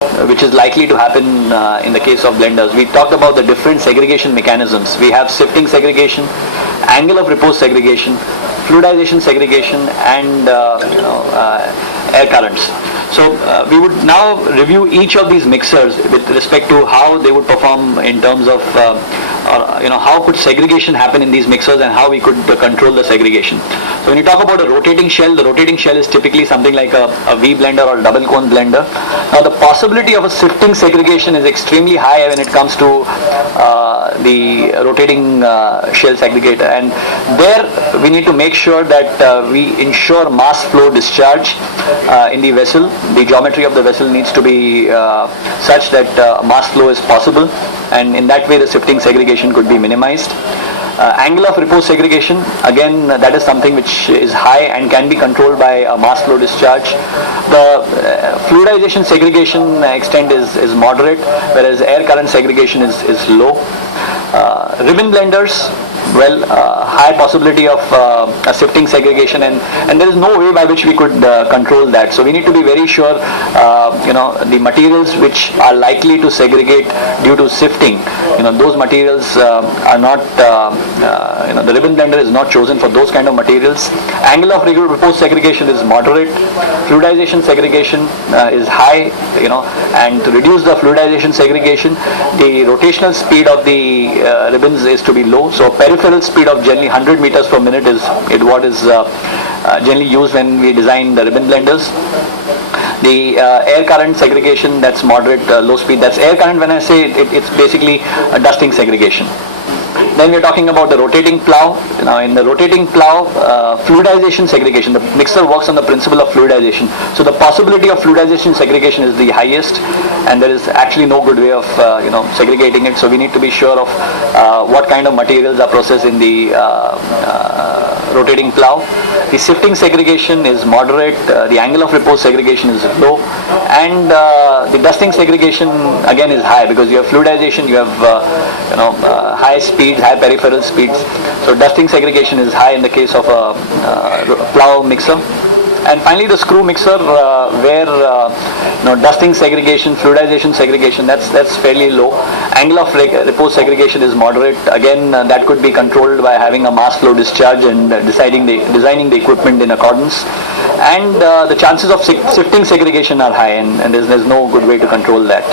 which is likely to happen in the case of blenders. We talked about the different segregation mechanisms. We have sifting segregation, angle of repose segregation, fluidization segregation, and air currents. So we would now review each of these mixers with respect to how they would perform in terms of how could segregation happen in these mixers and how we could control the segregation. So when you talk about a rotating shell, the rotating shell is typically something like a V blender or double cone blender. Now the possibility of a sifting segregation is extremely high when it comes to the rotating shell segregator, and there we need to make sure that we ensure mass flow discharge in the vessel. The geometry of the vessel needs to be such that mass flow is possible, and in that way the sifting segregation could be minimized. Angle of repose segregation, again that is something which is high and can be controlled by a mass flow discharge. The fluidization segregation extent is moderate, whereas air current segregation is low. Ribbon blenders, well, high possibility of a sifting segregation, and there is no way by which we could control that. So we need to be very sure, the materials which are likely to segregate due to sifting, those materials are not, the ribbon blender is not chosen for those kind of materials. Angle of repose segregation is moderate. Fluidization segregation is high, and to reduce the fluidization segregation, the rotational speed of the ribbons is to be low. So peripheral speed of generally 100 meters per minute is what is generally used when we design the ribbon blenders. The air current segregation, that's moderate, low speed. That's air current. When I say it's basically a dusting segregation. Then we're talking about the rotating plow. Now in the rotating plow, fluidization segregation, the mixer works on the principle of fluidization. So the possibility of fluidization segregation is the highest, and there is actually no good way of segregating it. So we need to be sure of what kind of materials are processed in the rotating plow. The sifting segregation is moderate, the angle of repose segregation is low, and the dusting segregation again is high because you have fluidization, you have high speeds, high peripheral speeds. So dusting segregation is high in the case of a plow mixer. And finally the screw mixer, where dusting segregation, fluidization segregation, that's fairly low. Angle of repose segregation is moderate. Again, that could be controlled by having a mass flow discharge and designing the equipment in accordance. And the chances of sifting segregation are high, and there's no good way to control that.